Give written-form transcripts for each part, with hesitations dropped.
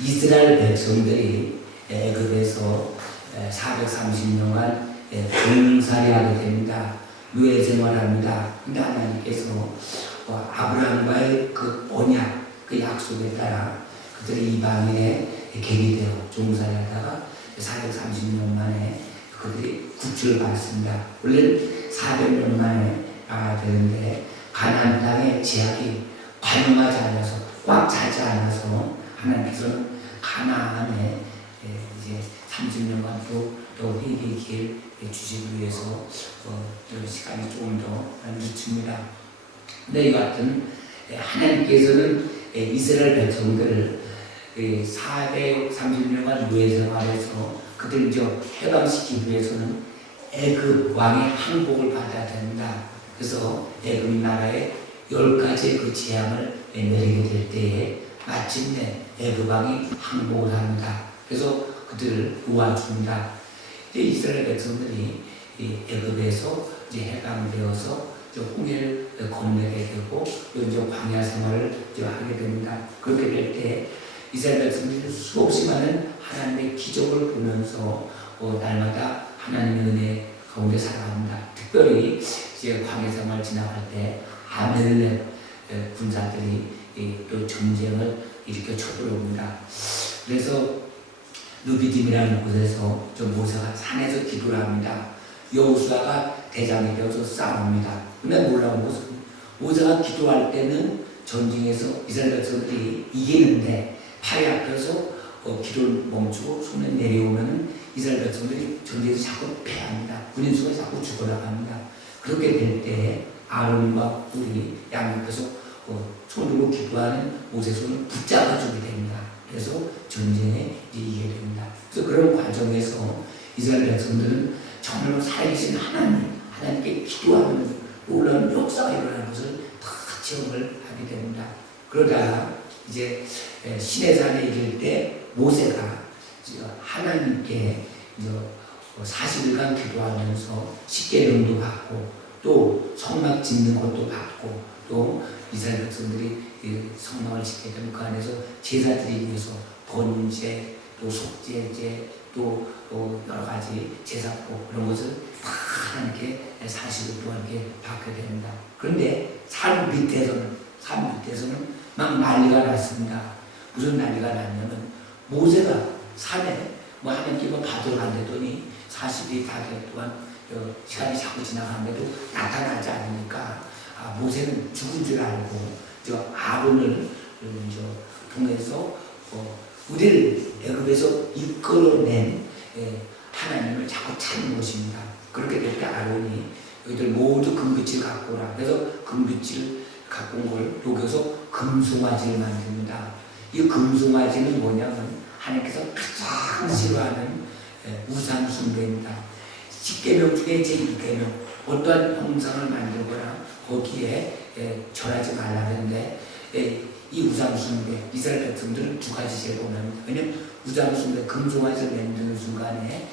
이스라엘 백성들이 애굽에서 430년간 종살이하게 됩니다. 노예 생활합니다. 근데 하나님께서 아브라함과의 그 언약, 그 약속에 따라 그들이 이방인의 객이 되어 종살이하다가 430년 만에 그들이 구출을 받습니다. 원래는 400년 만에 나가야 되는데 가나안 땅의 제약이 관용하지 않아서 꽉 차지 않아서 하나님께서는 가나안에 이제 30년간 또 회개의 기회를 주시기 위해서 시간이 조금 더 늦춥니다. 근데 이 같은 하나님께서는 이스라엘 백성들을 430년간 노예 생활에서 그들 이제 해방시키기 위해서는 애굽 왕의 항복을 받아야 됩니다. 그래서 애굽 나라의 10가지 그 재앙을 내리게 될 때에 마침내 애굽 왕이 항복을 합니다. 그래서 그들을 도와줍니다. 이스라엘 백성들이 애굽에서 이제 해방되어서 홍해를 건너게 되고 또 이제 광야 생활을 하게 됩니다. 그렇게 될 때 이스라엘 백성들이 수없이 많은 하나님의 기적을 보면서 날마다 하나님의 은혜 가운데 살아갑니다. 특별히 이제 광야 생활 지나갈 때 아멜렉 군사들이 또 전쟁을 일으켜 쳐들어옵니다. 그래서 누비딤이라는 곳에서 모세가 산에서 기도를 합니다. 여호수아가 대장이 되어서 싸웁니다. 근데 놀라운 것은 모세가 기도할 때는 전쟁에서 이스라엘 백성들이 이기는데 팔이 앞에서 기도를 멈추고 손을 내려오면 이스라엘 백성들이 전쟁에서 자꾸 패합니다. 군인수가 자꾸 죽어나갑니다. 그렇게 될 때 아론과 꿀이 양옆에서 손 들고 기도하는 모세 손을 붙잡아주게 됩니다. 그래서 전쟁에 이기게 됩니다. 그래서 그런 과정에서 이스라엘 백성들은 정말로 살아계신 하나님께 기도하는 놀라운 역사가 일어나는 것을 다 체험을 하게 됩니다. 그러다가 이제 시내산에 이를 때 모세가 하나님께 40일간 기도하면서 십계명도 받고 또 성막 짓는 것도 받고 또 이스라엘 백성들이 성막을 짓게 되면 그 안에서 제사드리기 위해서 번제 또 속죄제 또 여러 가지 제사법 그런 것을 다 하나님께 40일 동안 이렇게 받게 됩니다. 그런데 산 밑에서는 막 난리가 났습니다. 무슨 난리가 났냐면 모세가 산에 하나님께 받으러 간다더니 40일이 다 될 동안 시간이 자꾸 지나가는데도 나타나지 않으니까 모세는 죽은 줄 알고 아론을 통해서 우리를 애굽에서 이끌어낸 하나님을 자꾸 찾는 것입니다. 그렇게 될 때 아론이 너희들 모두 금빛을 갖고 오라. 그래서 금빛을 갖고 온 걸 녹여서 금송아지를 만듭니다. 이 금송아지는 뭐냐면 하나님께서 가장 싫어하는 우상 숭배입니다. 10계명 중에 제1계명 어떠한 형상을 만들거나 거기에 절하지 말라는데 이 우상 숭배 이스라엘 백성들은 두 가지 제공합니다. 왜냐하면 우상 숭배 금송아지를 만드는 순간에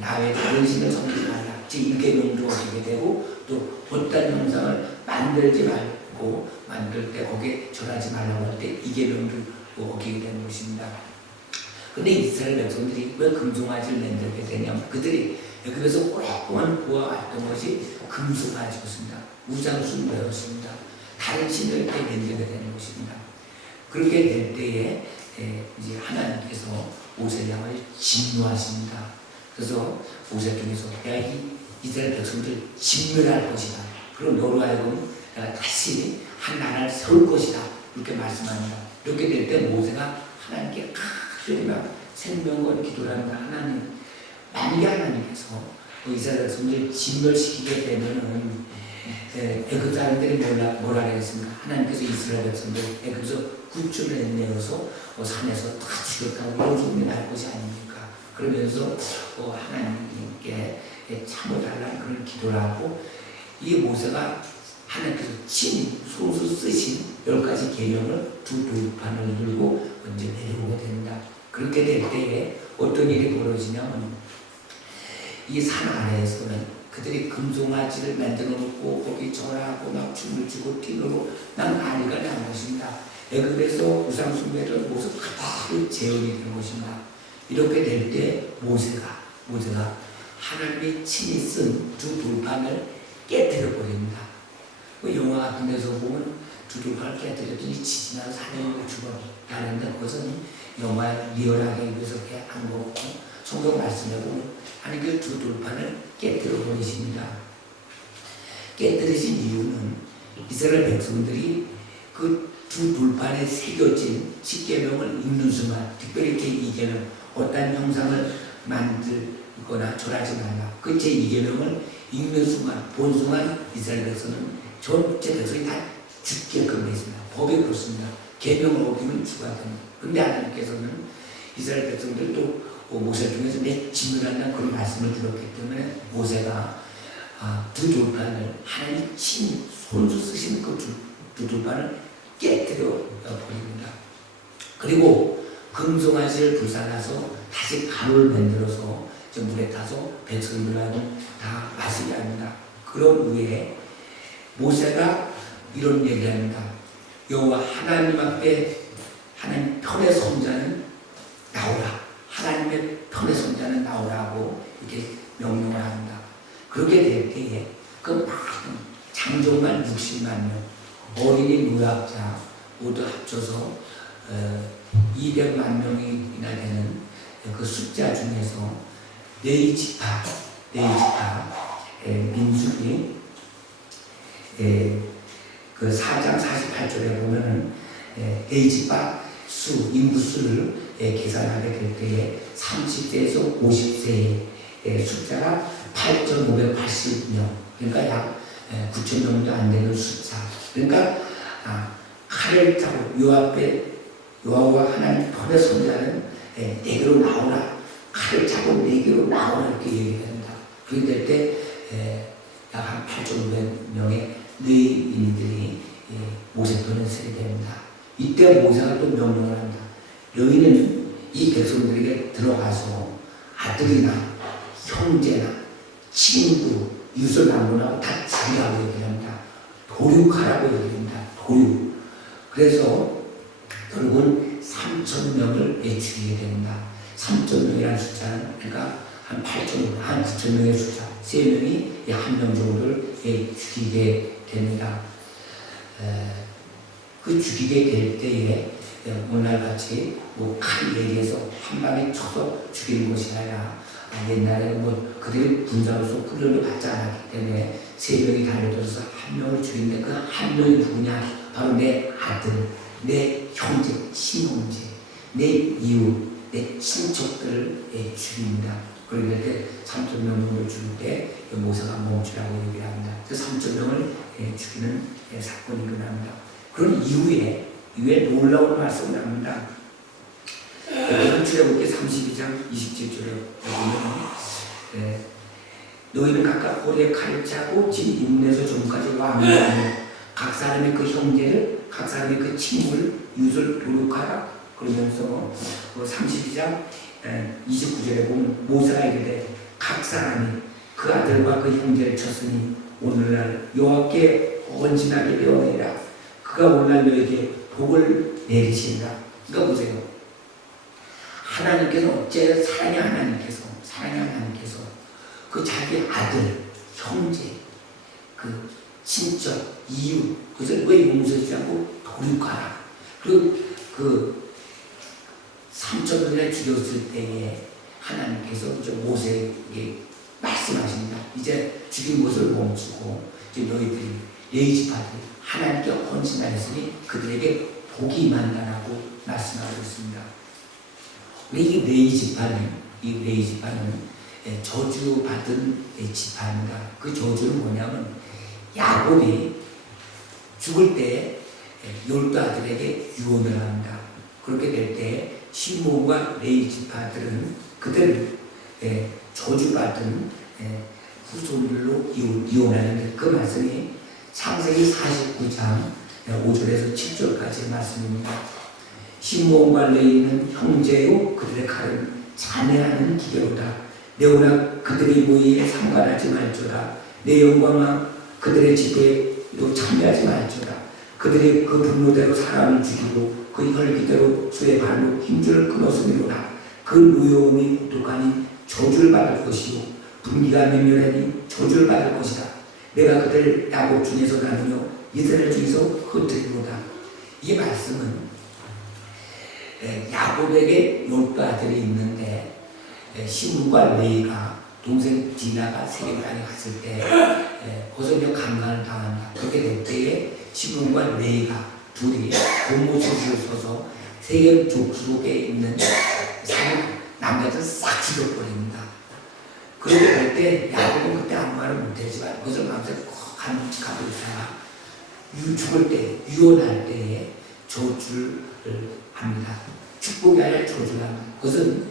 나 외에 다른 신을 섬기지 말라. 제1계명도 어기게 되고 또 어떠한 형상을 만들지 말고 만들 때 거기에 절하지 말라고 할 때 2계명도 어기게 되는 것입니다. 근데 이스라엘 백성들이 왜 금송아지를 만들게 되냐면 그들이 여기서 오랫동안 보아왔던 것이 금송아지였습니다. 우상 숭배였습니다. 다른 신을 만들게 되는 것입니다. 그렇게 될 때에 이제 하나님께서 모세를 향하여 진노하십니다. 그래서 모세 통해서 내가 이 이스라엘 백성들 진멸할 것이다. 그리고 너로 하여금 내가 다시 한 나라를 세울 것이다. 이렇게 말씀합니다. 이렇게 될 때 모세가 하나님께 크리가 생명과 기도를 합니다. 하나님, 만약에 하나님께서 이스라엘 백성들을 진멸시키게 되면은 애굽 사람들이 뭐라 하겠습니까? 하나님께서 이스라엘 백성들 애굽에서 구출을 내어서 산에서 다 죽였다고 이런 소문이 날 것이 아닙니까? 그러면서 하나님께 참아달라는 그런 기도를 하고 이 모세가 하나님께서 친히 손수 쓰신 10가지 계명을 두 돌판을 들고 먼저 내려오게 됩니다. 그렇게 될 때에 어떤 일이 벌어지냐면 이 산 아래에서는 그들이 금송아지를 만들어 놓고 거기 절하고 막 춤을 추고 뛰노고 난 난리가 난 것입니다. 애굽에서 우상 숭배를 모습 그대로 재현이 되는 것입니다. 이렇게 될 때 모세가 하나님이 친히 쓴 두 돌판을 깨뜨려 버립니다. 영화 같은 데서 보면 두 돌판을 깨뜨렸더니 지진하고 사람이 죽어나는데 그것은 영화에 리얼하게 위해서 그렇게 한 거고, 성경 말씀에 보면 하나님께서 두 돌판을 깨뜨려 버리십니다. 깨뜨리신 이유는 이스라엘 백성들이 그 두 돌판에 새겨진 십계명을 읽는 순간, 특별히 이렇게 이계명, 어떤 형상을 만들거나 절하지 말라, 그 제2계명을 읽는 순간, 본 순간 이스라엘 백성은 전체 백성이 다 죽게끔 되어 있습니다. 법이 그렇습니다. 계명을 어기면 죽어야 됩니다. 그런데 하나님께서는 이스라엘 백성들도 모세를 통해서 내 진노한다는 그런 말씀을 들었기 때문에 모세가 두 돌판을 하나님 친 손수 쓰시는 그 두 돌판을 깨뜨려 버립니다. 그리고 금송아지를 불살라서 다시 가루를 만들어서 물에 타서 백성들하고 다 마시게 합니다. 그런 후에 모세가 이런 얘기합니다. 여호와 하나님 앞에 하나님 편의 선자는 나오라. 하나님의 편의 선자는 나오라고 이렇게 명령을 합니다. 그렇게 될 때에 그 많은 장정만 60만 명, 어린이 노약자 모두 합쳐서 200만 명이나 되는 그 숫자 중에서 네 지파 민수기 그 4장 48절에 보면은 네 지파 인구수를 계산하게 될 때에 30세에서 50세의 숫자가 8,580명, 그러니까 약 9천 명도 안 되는 숫자. 그러니까 칼을 차고 여호와 하나님 편의 선자는 내게로 나오라. 칼을 차고 내게로 나오라 이렇게 얘기합니다. 그렇게 될 때 약 한 8,500명의 레위인들이 모세 편을 쓰게 됩니다. 이때 모세가 또 명령을 합니다. 너희는 이 백성들에게 들어가서 아들이나 형제나 친구, 유서남부나 다 죽이라고 얘기합니다. 도륙하라고 얘기합니다. 도륙. 그래서 결국은 3,000명을 죽이게 됩니다. 3,000명이라는 숫자는 그러니까 한 8,000명, 한 9,000명의 숫자, 3명이 한 명 정도를 죽이게 됩니다. 그 죽이게 될 때에 오늘날같이 칼 내리에서 한 방에 쳐서 죽이는 것이 아니라 옛날에 그들이 군사로서 훈련을 받지 않았기 때문에 3명이 달려들어서 한 명을 죽이는데 그 한 명이 누구냐? 바로 내 아들, 내 형제, 친형제, 내 이웃, 내 친척들을 죽입니다. 그럴 때 3,000명을 죽일 때 모세가 멈추라고 얘기를 합니다. 그 3,000명을 죽이는 사건이 일어납니다. 그런 이후에 놀라운 말씀을 합니다. 출애굽기 32장 27절에 보면 너희는 각각 꼬리에 칼을 차고 집 인문에서 종까지 왕래하며 각 사람의 그 형제를, 각 사람의 그 친구를 유술 도륙하라. 그러면서 32장 29절에 보면 모세가 이르되 각 사람이 그 아들과 그 형제를 쳤으니 오늘날 여호와께 언진하게 되어내라. 그가 오늘날 너에게 복을 내리신다. 그러니까 보세요. 하나님께서 어째 사랑의 하나님께서 그 자기 아들, 형제, 그 친척, 이웃, 그것을 왜 용서하지 않고 도륙하라. 그리고 그 3,000명이나 죽였을 때에 하나님께서 모세에게 말씀하십니다. 이제 죽인 것을 멈추고 이제 너희들이 네 지파들이 하나님께 헌신하였으니 그들에게 복이 임한다라고 말씀하고 있습니다. 이 레위 지파는 저주받은 지파입니다. 그 저주는 뭐냐면 야곱이 죽을 때 12 아들에게 유언을 합니다. 그렇게 될 때 시므온과 레위 지파들은 그들 저주받은 후손들로 이혼하는데 그 말씀이 창세기 49장 5절에서 7절까지 말씀입니다. 시므온과 레위는 형제요 그들의 칼은 잔해하는 기계로다. 내오나 그들의 모의에 상관하지 말지어다. 내 영광아 그들의 집회에도 참여하지 말지어다. 그들이 그 분노대로 사람을 죽이고 그 혈기대로 주의 발로 힘줄을 끊었으므로나 그 노여움이 독하니 저주를 받을 것이요 분기가 맹렬하니 저주를 받을 것이다. 내가 그들 야곱 중에서 나누며 이스라엘 중에서 흩트리로다. 이 말씀은 야곱에게 10 아들이 있는데 시므과 레이가 동생 디나가 세겜 땅에 갔을 때 어선녀 강간을 당한다. 그렇게 될 때에 시므과 레이가 둘이 고무줄을 서서 세겜 족속에 있는 남자들 싹 죽여버립니다. 그렇게 될 때 야곱은 그때 아무 말을 못했지만 그것을 마음속에 꼭 가지고 있다가 죽을 때, 유언할 때에 저주를 합니다. 축복이 아니라 저주를 합니다. 그것은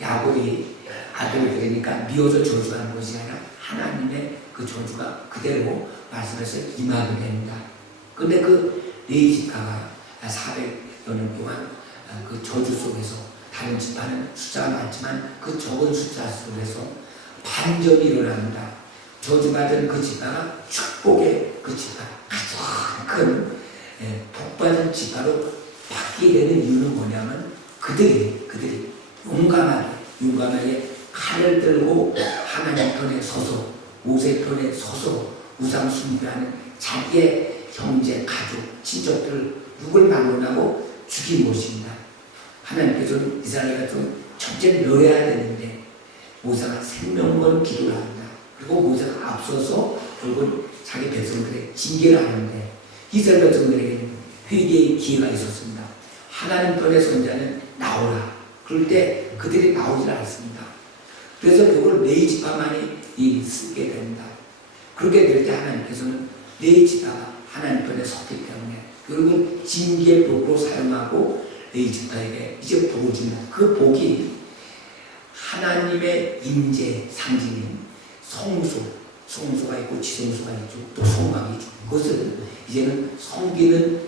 야곱이 아들을 들으니까 미워서 저주하는 것이 아니라 하나님의 그 저주가 그대로 말씀해서 임하게 됩니다. 근데 그 레이지파가 400여 년 동안 그 저주 속에서 다른 지파는 숫자가 많지만 그 적은 숫자 속에서 반전이 일어납니다. 저주받은 그 지파가 축복의 그 지파, 가장 큰 복받은 지파로 바뀌게 되는 이유는 뭐냐면 그들이 용감하게 칼을 들고 하나님 편에 서서 모세 편에 서서 우상 숭배하는 자기의 형제, 가족, 친척들 누굴 막론하고 죽인 것입니다. 하나님께서는 이스라엘 같은 첫째 멸해야 되는데 모세가 생명건 기도를 합니다. 그리고 모세가 앞서서 결국 자기 백성들의 징계를 하는데 이스라엘 백성들에게는 회개의 기회가 있었습니다. 하나님 편의 선자는 나오라. 그럴 때 그들이 나오질 않습니다. 그래서 그걸 레이지파만이 쓰게 됩니다. 그렇게 될 때 하나님께서는 레이지파가 하나님 편에 섰기 때문에 결국은 징계의 복으로 사용하고 레이지파에게 이제 복을 줍니다. 그 복이 하나님의 임재 상징인 성소가 있고 지성소가 있죠. 또 소망이 있죠. 그것은 이제는 성기는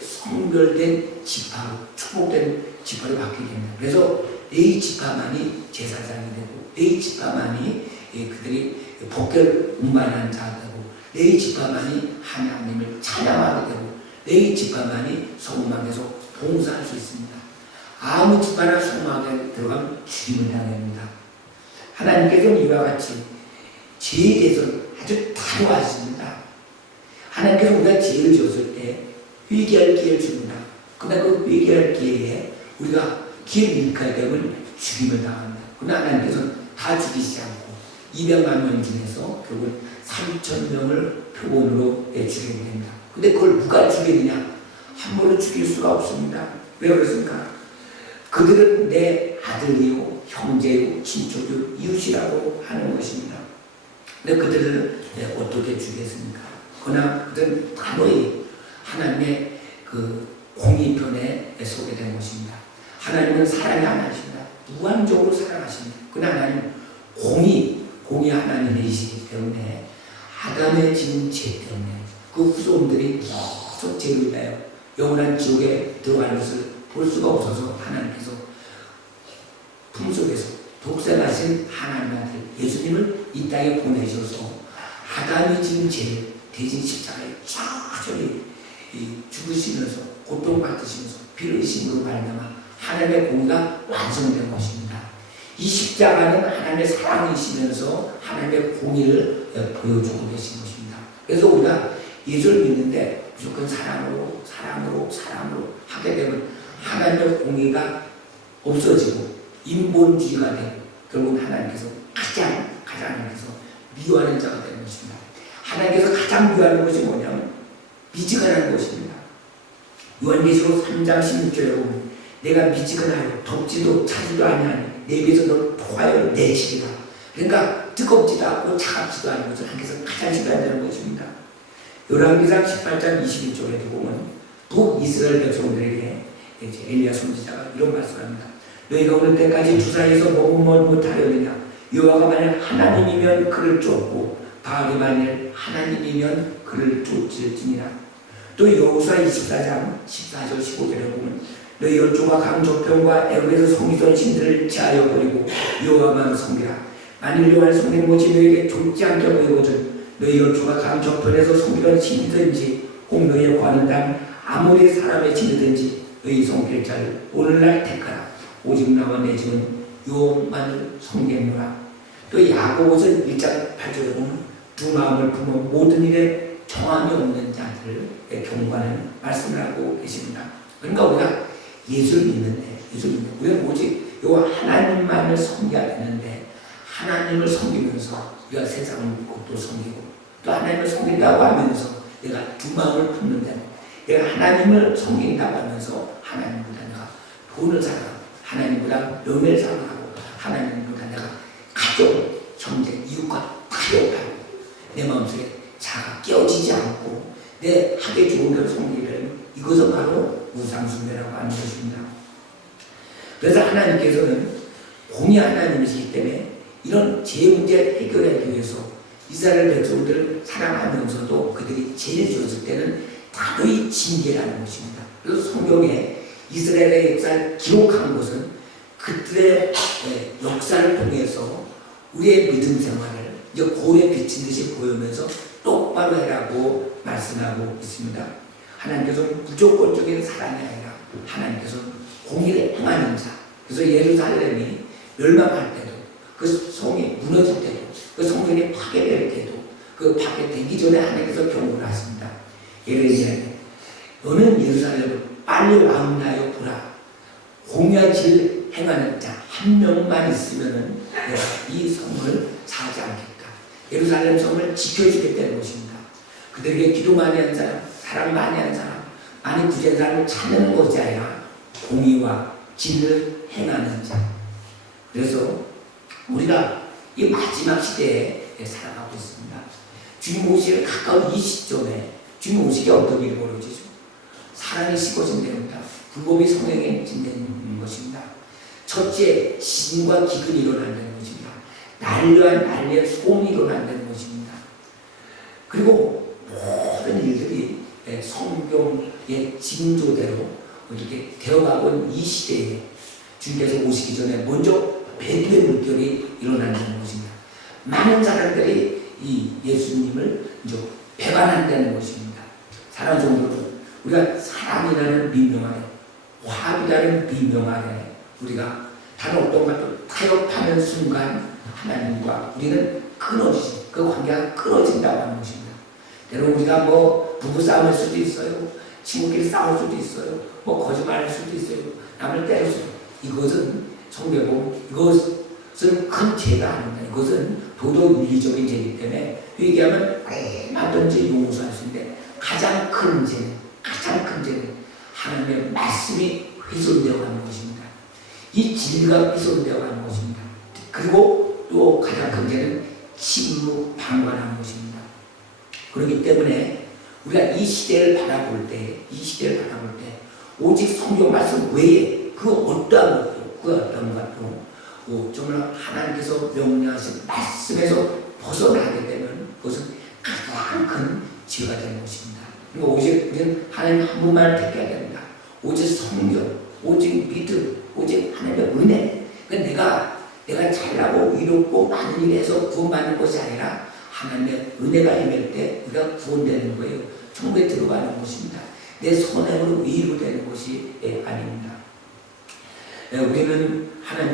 성별된 지파로 축복된 지파로 바뀌게 됩니다. 그래서 레이 지파만이 제사장이 되고 레이 지파만이 그들이 복결 운반한 자가 되고 레이 지파만이 하나님을 찬양하게 되고 레이 지파만이 성막에서 봉사할 수 있습니다. 아무 지파나 성막에 들어가면 죽임을 당합니다. 하나님께서는 이와 같이 죄에 대해서 아주 단호하십니다. 하나님께서 우리가 죄를 지었을 때 회개할 기회를 줍니다. 그러나 그 회개할 기회에 우리가 기회를 잃게 되면 죽임을 당합니다. 그러나 하나님께서는 다 죽이시지 않고 200만 명 중에서 결국 3,000명을 표본으로 죽이게 됩니다. 근데 그걸 누가 죽이느냐? 함부로 죽일 수가 없습니다. 왜 그렇습니까? 그들은 내 아들이요, 형제요, 친족요, 이웃이라고 하는 것입니다. 근데 그들을 어떻게 죽였습니까? 그러나 그들은 단호히 하나님의 그 공의편에 서게 된 것입니다. 하나님은 사랑이 안 하십니다. 무한적으로 사랑하십니다. 그러나 하나님은 공의 하나님이시기 때문에 아담의 지은 죄 때문에 그 후손들이 계속 죄를 내요. 영원한 지옥에 들어가는 것을 볼 수가 없어서 하나님께서 품속에서 독생하신 하나님 아들 예수님을 이 땅에 보내셔서 아담이 지은 죄 대신 십자가에 천천히 죽으시면서 고통받으시면서 피를 흘리심으로 말미암아 하나님의 공의가 완성된 것입니다. 이 십자가는 하나님의 사랑이시면서 하나님의 공의를 보여주고 계신 것입니다. 그래서 우리가 예수를 믿는데 무조건 사랑으로 하게 되면 하나님의 공의가 없어지고 인본주의가 되고 결국 하나님께서 가장 하나님께서 미워하는 자가 되는 것입니다. 하나님께서 가장 미워하는 것이 뭐냐면 미지근한 것입니다. 요한계시록 3장 16절에 보면 내가 미지근하여 덥지도 차지도 아니하니 내 입에서 널 토하여 내치리라. 그러니까 뜨겁지도 않고 차갑지도 않은 것을 하나님께서 가장 싫어한다는 것입니다. 열왕기상 18장 21절에도 보면 북이스라엘 백성들에게 엘리야 선지자가 이런 말씀을 합니다. 너희가 오늘 때까지 주사에서 머뭇머뭇 못하려느냐? 여호와가 만일 하나님이면 그를 쫓고 바알이 만일 하나님이면 그를 쫓을지니라. 또 여호수아 24장 14절 15절에 보면 너희 열조가 강조병과 애굽에서 섬기던 신들을 제하여 버리고 여호와만 섬기라. 만일 여호와를 섬기는 것이 너희에게 좋지 않게 보이거든 너희 열조가 강조편에서 섬기던 신이든지 공로에 구하는 단 아무리 사람의 집이든지 너희 손길 자를 오늘날 택하라. 오직 나와 내 집은 여호와만을 섬기노라. 또 야고보서 1장 8절에 보면 두 마음을 품어 모든 일에 정함이 없는 자들을 경고하는 말씀을 하고 계십니다. 그러니까 우리가 예수를 믿는데 우리는 오직 요 하나님만을 섬겨야 되는데 하나님을 섬기면서 우리가 세상을 믿고 또 섬기고 또 하나님을 섬긴다고 하면서 내가 두 마음을 품는다. 내가 하나님을 섬긴다고 하면서 하나님보다 내가 돈을 사랑하고 하나님보다 명예를 사랑하고 하나님보다 내가 가족, 형제, 이웃과 타협하고 내 마음속에 자가 깨어지지 않고 내 하게 좋은 대로 섬기려면 이것은 바로 우상숭배라고 하는 것입니다. 그래서 하나님께서는 공의 하나님이시기 때문에 이런 죄 문제를 해결하기 위해서 이스라엘 백성들을 사랑하면서도 그들이 죄를 지었을 때는 다도의 징계라는 것입니다. 그래서 성경에 이스라엘의 역사를 기록한 것은 그들의 역사를 통해서 우리의 믿음 생활을 이제 고에 비친 듯이 보이면서 똑바로 해라고 말씀하고 있습니다. 하나님께서는 무조건적인 사랑이 아니라 하나님께서는 공의를 행하는 자. 그래서 예루살렘이 멸망할 때도 그 성이 무너질 때도 그 성전이 파괴될 때도 그 파괴되기 전에 하나님께서 경고를 하십니다. 예레미야에 너는 예루살렘을 빨리 왕나여 보라. 공의와 질 행하는 자 한 명만 있으면은 내가 이 성을 사지 않겠다. 예루살렘 성을 지켜주겠다는 것입니다. 그들에게 기도 많이 한 사람, 사랑 많이 한 사람, 많이 구제한 사람을 찾는 것이 아니라 공의와 진을 행하는 자. 그래서 우리가 이 마지막 시대에 살아가고 있습니다. 주님 오시기 가까운 이 시점에 주님 오시기 어떤 일이 벌어지죠? 사랑이 식어진답니다. 불법이 성행해진다는 것입니다. 첫째, 시진과 기근이 일어난다는 것입니다. 난리와 소음이 일어난다는 것입니다. 그리고 모든 일들이 성경의 징조대로 이렇게 되어가고 있는 이 시대에 주님께서 오시기 전에 먼저 배두의 물결이 일어난다는 것입니다. 많은 사람들이 이 예수님을 이제 배반한다는 것입니다. 사랑하는 성도들, 우리가 사랑이라는 미명 아래, 화합이라는 미명 아래 우리가 다른 어떤 것도 타협하는 순간 하나님과 우리는 끊어지지, 그 관계가 끊어진다고 하는 것입니다. 여러분 우리가 뭐 부부싸움할 수도 있어요. 친구끼리 싸울 수도 있어요. 뭐 거짓말할 수도 있어요. 남을 때릴 수도 있어요. 이것은 성경에 보면 이것은 큰 죄가 아닙니다. 이것은 도덕윤리적인 죄이기 때문에 얘기하면 얼마든지 용서할 수 있는데 가장 큰 죄는 하나님의 말씀이 훼손되어 가는 것입니다. 이 진리가 훼손되어 가는 것입니다. 그리고 또 가장 큰 죄는 침묵 방관하는 것입니다. 그렇기 때문에 우리가 이 시대를 바라볼 때 오직 성경 말씀 외에 그 어떠한 것도 정말 하나님께서 명령하신 말씀에서 벗어나게 되면 그것은 가장 큰 죄가 되는 것입니다. 그러니까 오직 우리는 하나님 한 분만을 택해야 됩니다. 오직 성경, 오직 믿음, 오직 하나님의 은혜. 그러니까 내가 잘나고 이롭고 많은 일에서 구원받는 것이 아니라 하나님의 은혜가 임할 때 우리가 구원되는 거예요. 천국에 들어가는 것입니다. 내 선행으로 위로 되는 것이 아닙니다. 우리는 하나님